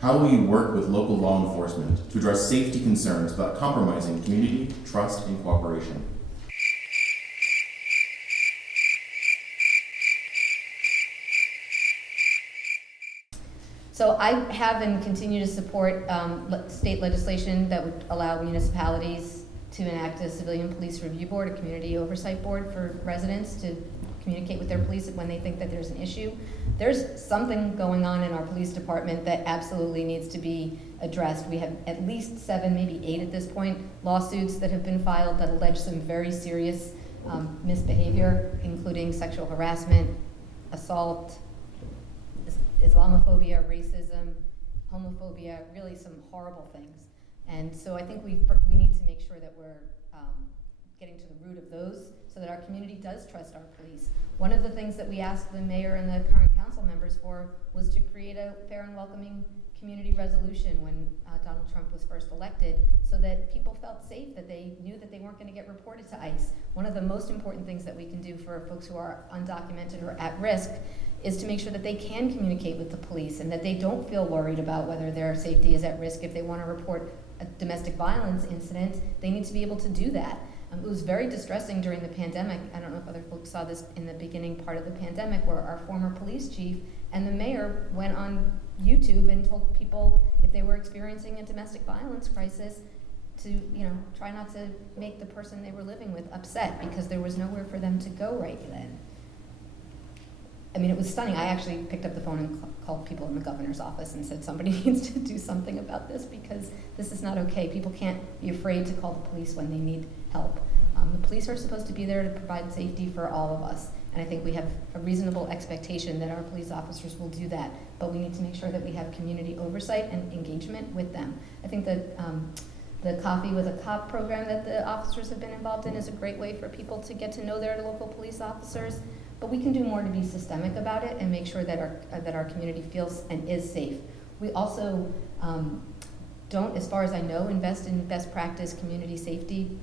How will you work with local law enforcement to address safety concerns without compromising community trust and cooperation? So I have and continue to support state legislation that would allow municipalities to enact a civilian police review board, a community oversight board for residents to communicate with their police when they think that there's an issue. There's something going on in our police department that absolutely needs to be addressed. We have at least 7, maybe 8 at this point, lawsuits that have been filed that allege some very serious misbehavior, including sexual harassment, assault, Islamophobia, racism, homophobia, really some horrible things. And so I think we need to make sure that we're getting to the root of those so that our community does trust our police. One of the things that we asked the mayor and the current council members for was to create a fair and welcoming community resolution when Donald Trump was first elected, so that people felt safe, that they knew that they weren't going to get reported to ICE. One of the most important things that we can do for folks who are undocumented or at risk is to make sure that they can communicate with the police and that they don't feel worried about whether their safety is at risk. If they want to report a domestic violence incident, they need to be able to do that. It was very distressing during the pandemic. I don't know if other folks saw this in the beginning part of the pandemic, where our former police chief and the mayor went on YouTube and told people if they were experiencing a domestic violence crisis to, try not to make the person they were living with upset, because there was nowhere for them to go right then. I mean, it was stunning. I actually picked up the phone and called people in the governor's office and said somebody needs to do something about this, because this is not okay. People can't be afraid to call the police when they need help. The police are supposed to be there to provide safety for all of us, and I think we have a reasonable expectation that our police officers will do that, but we need to make sure that we have community oversight and engagement with them. I think that the Coffee with a Cop program that the officers have been involved in is a great way for people to get to know their local police officers. But we can do more to be systemic about it and make sure that our community feels and is safe. We also don't, as far as I know, invest in best practice community safety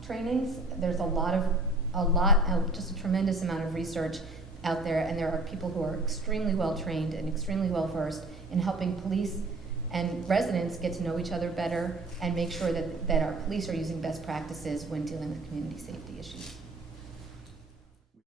trainings. There's just a tremendous amount of research out there, and there are people who are extremely well trained and extremely well versed in helping police and residents get to know each other better and make sure that our police are using best practices when dealing with community safety issues.